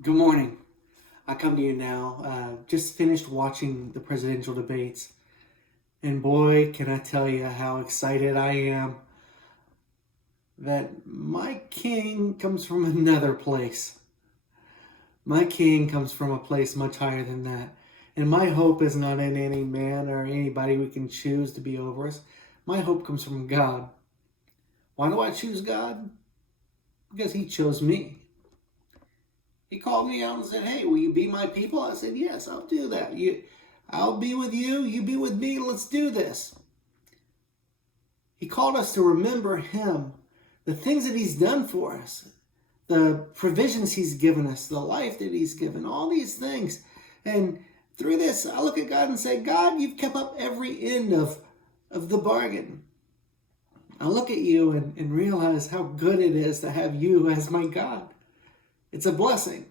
Good morning. I come to you now. Just finished watching the presidential debates, and boy, can I tell you how excited I am that my king comes from another place. My king comes from a place much higher than that. And my hope is not in any man or anybody we can choose to be over us. My hope comes from God. Why do I choose God? Because He chose me. He called me out and said, "Hey, will you be my people?" I said, "Yes, I'll do that. I'll be with you. You be with me. Let's do this." He called us to remember Him, the things that He's done for us, the provisions He's given us, the life that He's given, all these things. And through this, I look at God and say, "God, you've kept up every end of the bargain." I look at you and realize how good it is to have you as my God. It's a blessing.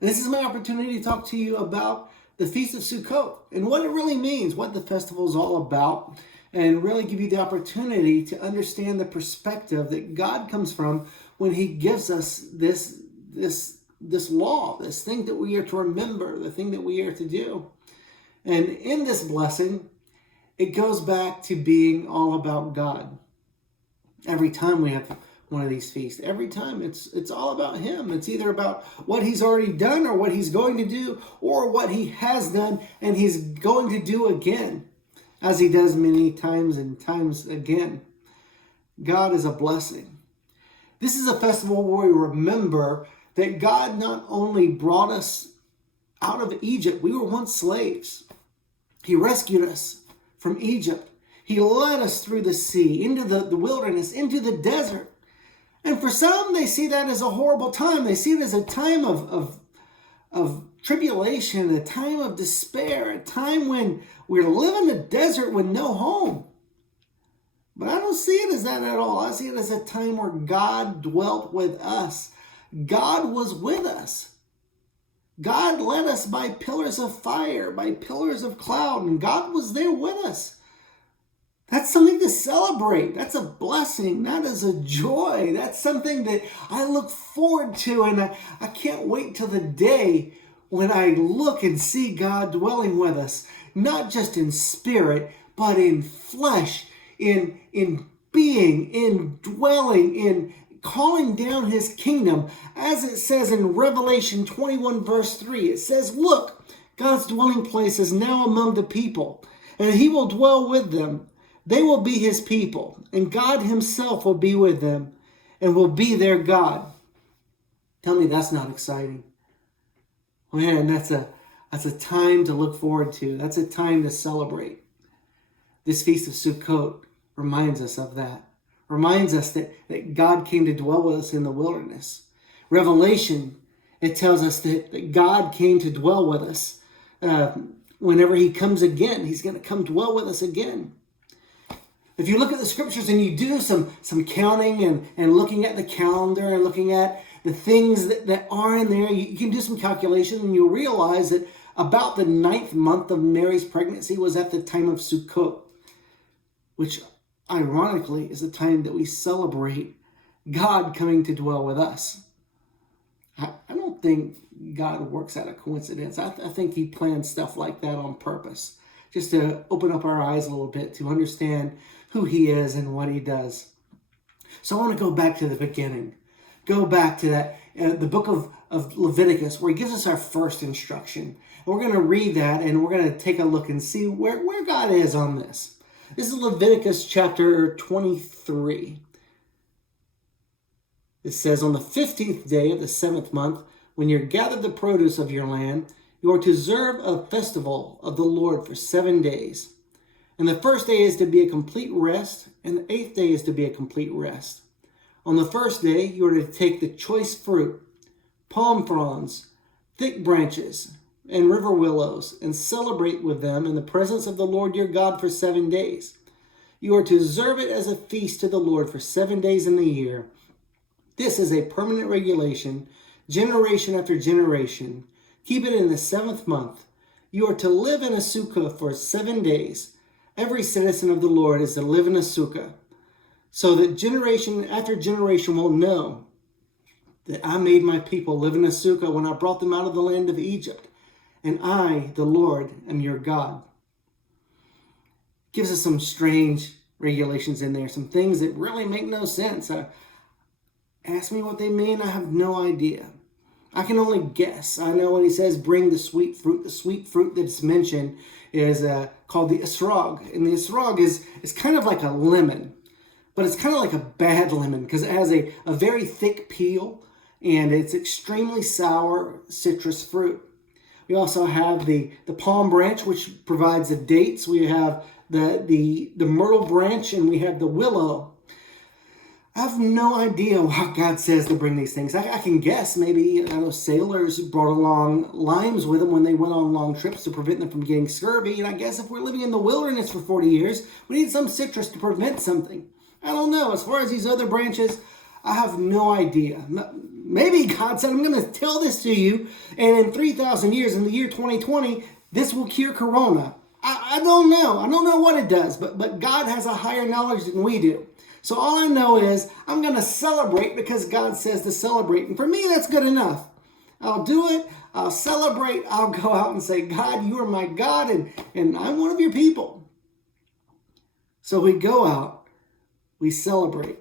And this is my opportunity to talk to you about the Feast of Sukkot and what it really means, what the festival is all about, and really give you the opportunity to understand the perspective that God comes from when He gives us this law, this thing that we are to remember, the thing that we are to do. And in this blessing, it goes back to being all about God. Every time we have one of these feasts, every time it's all about Him. It's either about what He's already done or what He's going to do or what He has done and He's going to do again, as He does many times and times again. God is a blessing. This is a festival where we remember that God not only brought us out of Egypt, we were once slaves. He rescued us from Egypt. He led us through the sea, into the wilderness, into the desert. And for some, they see that as a horrible time. They see it as a time of tribulation, a time of despair, a time when we're living in the desert with no home. But I don't see it as that at all. I see it as a time where God dwelt with us. God was with us. God led us by pillars of fire, by pillars of cloud, and God was there with us. That's something to celebrate. That's a blessing. That is a joy. That's something that I look forward to. And I can't wait till the day when I look and see God dwelling with us, not just in spirit, but in flesh, in being, in dwelling, in calling down His kingdom. As it says in Revelation 21 verse 3, it says, "Look, God's dwelling place is now among the people, and He will dwell with them. They will be His people, and God Himself will be with them and will be their God." Tell me that's not exciting. Man, that's a time to look forward to. That's a time to celebrate. This Feast of Sukkot reminds us of that. Reminds us that God came to dwell with us in the wilderness. Revelation, it tells us that God came to dwell with us. Whenever He comes again, He's going to come dwell with us again. If you look at the scriptures and you do some counting and looking at the calendar and looking at the things that are in there, you can do some calculation and you'll realize that about the 9th month of Mary's pregnancy was at the time of Sukkot, which ironically is the time that we celebrate God coming to dwell with us. I don't think God works out of coincidence. I think He plans stuff like that on purpose, just to open up our eyes a little bit to understand who He is and what He does. So I want to go back to the beginning. Go back to that, the book of Leviticus, where He gives us our first instruction. And we're going to read that and we're going to take a look and see where God is on this. This is Leviticus chapter 23. It says, "On the 15th day of the 7th month, when you gather the produce of your land, you are to observe a festival of the Lord for 7 days. And the first day is to be a complete rest, and the 8th day is to be a complete rest. On the first day, you are to take the choice fruit, palm fronds, thick branches, and river willows, and celebrate with them in the presence of the Lord your God for 7 days. You are to observe it as a feast to the Lord for 7 days in the year. This is a permanent regulation, generation after generation. Keep it in the 7th month. You are to live in a sukkah for 7 days. Every citizen of the Lord is to live in a sukkah, so that generation after generation will know that I made my people live in a sukkah when I brought them out of the land of Egypt. And I, the Lord, am your God. Gives us some strange regulations in there, some things that really make no sense. Ask me what they mean, I have no idea. I can only guess. I know when he says bring the sweet fruit that's mentioned is called the esrog. And the esrog is kind of like a lemon, but it's kind of like a bad lemon because it has a very thick peel and it's extremely sour citrus fruit. We also have the palm branch, which provides the dates. We have the myrtle branch, and we have the willow. I have no idea what God says to bring these things. I can guess maybe sailors brought along limes with them when they went on long trips to prevent them from getting scurvy. And I guess if we're living in the wilderness for 40 years, we need some citrus to prevent something. I don't know. As far as these other branches, I have no idea. Maybe God said, I'm going to tell this to you, and in 3,000 years, in the year 2020, this will cure corona. I don't know. I don't know what it does, but God has a higher knowledge than we do. So all I know is I'm going to celebrate because God says to celebrate. And for me, that's good enough. I'll do it. I'll celebrate. I'll go out and say, God, you are my God, and I'm one of your people. So we go out. We celebrate.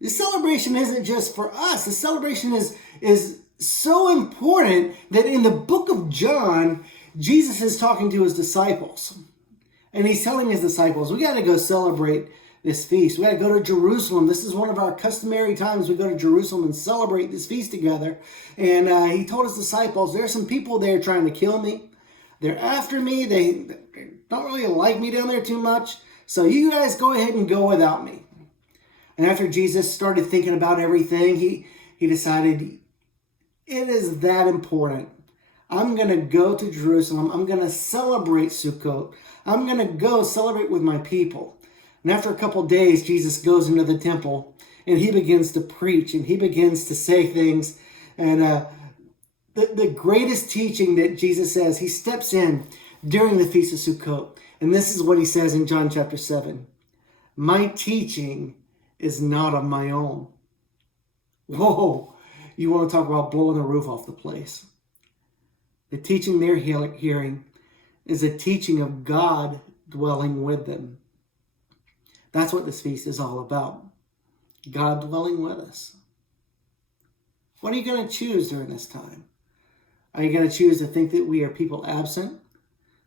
The celebration isn't just for us. The celebration is so important that in the book of John, Jesus is talking to his disciples. And he's telling his disciples, we got to go celebrate this feast. We got to go to Jerusalem. This is one of our customary times we go to Jerusalem and celebrate this feast together. And he told his disciples, there are some people there trying to kill me. They're after me. They don't really like me down there too much. So you guys go ahead and go without me. And after Jesus started thinking about everything, he decided it is that important. I'm going to go to Jerusalem. I'm going to celebrate Sukkot. I'm going to go celebrate with my people. And after a couple days, Jesus goes into the temple and he begins to preach and he begins to say things. And the greatest teaching that Jesus says, he steps in during the Feast of Sukkot. And this is what he says in John chapter 7. My teaching is not of my own. Whoa, you want to talk about blowing the roof off the place. The teaching they're hearing is a teaching of God dwelling with them. That's what this feast is all about. God dwelling with us. What are you going to choose during this time? Are you going to choose to think that we are people absent?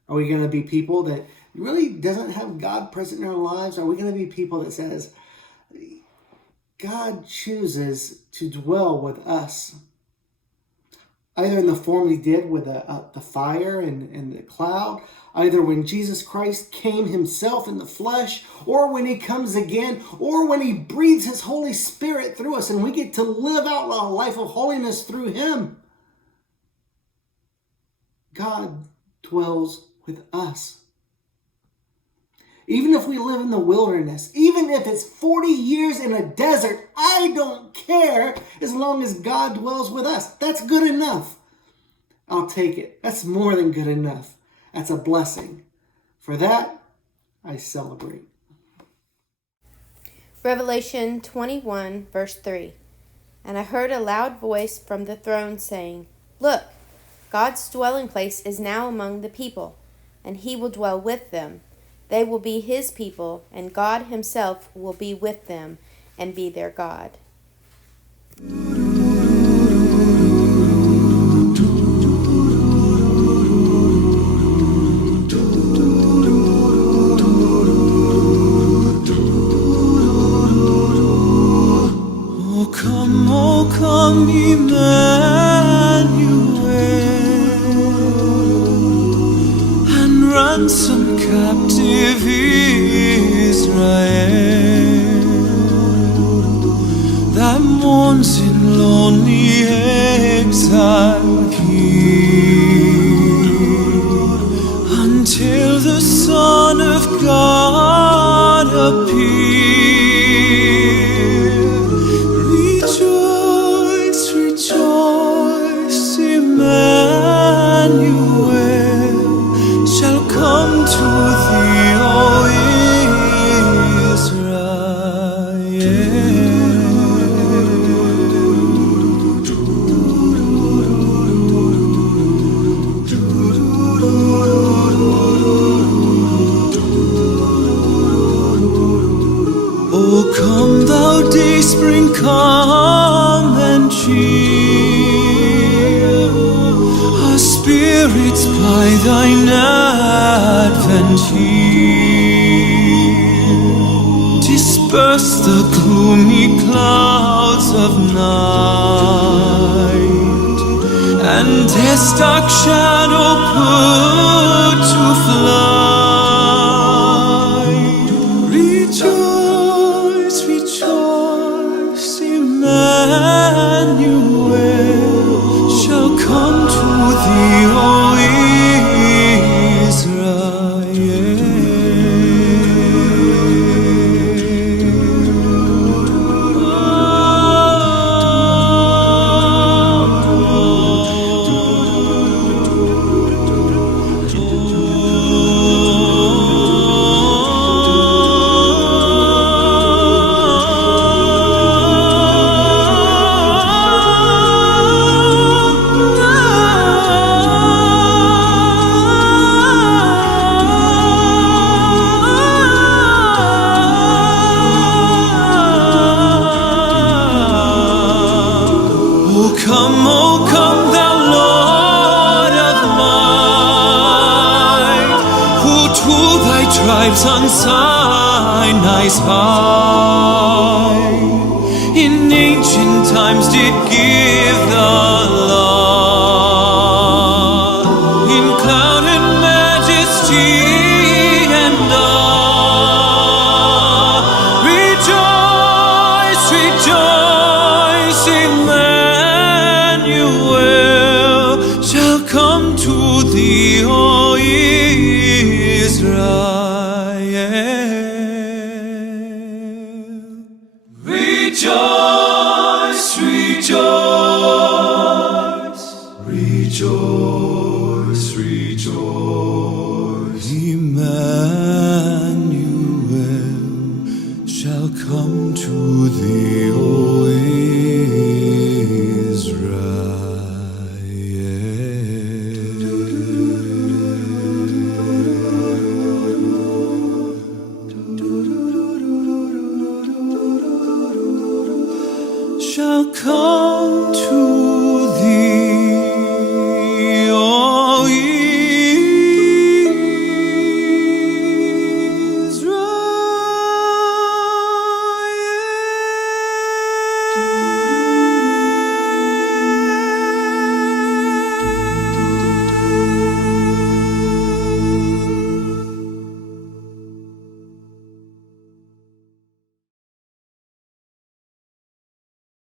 Are we going to be people that really doesn't have God present in our lives? Are we going to be people that says, God chooses to dwell with us? Either in the form he did with the fire and the cloud, either when Jesus Christ came himself in the flesh, or when he comes again, or when he breathes his Holy Spirit through us and we get to live out a life of holiness through him. God dwells with us. Even if we live in the wilderness, even if it's 40 years in a desert, I don't care as long as God dwells with us. That's good enough. I'll take it. That's more than good enough. That's a blessing. For that, I celebrate. Revelation 21, verse 3. And I heard a loud voice from the throne saying, Look, God's dwelling place is now among the people, and he will dwell with them. They will be his people, and God himself will be with them and be their God. Oh come, Emmanuel, and ransom captive Israel, that mourns in lonely exile here, until the Son of God appear. Rejoice, rejoice, Emmanuel shall come to thee, O Israel. bring calm and cheer our spirits by thine advent here. Disperse the gloomy clouds of night, and death's dark shadow put to flight. Rejoice, rejoice, Emmanuel shall come to thee, O come, O come, thou Lord of might, who to thy tribes on Sinai's high in ancient times did give the law in cloud and majesty and awe. Rejoice, rejoice, Emmanuel shall come to thee, O Israel. Rejoice, rejoice, rejoice, rejoice. Emmanuel shall come to thee, O shall come to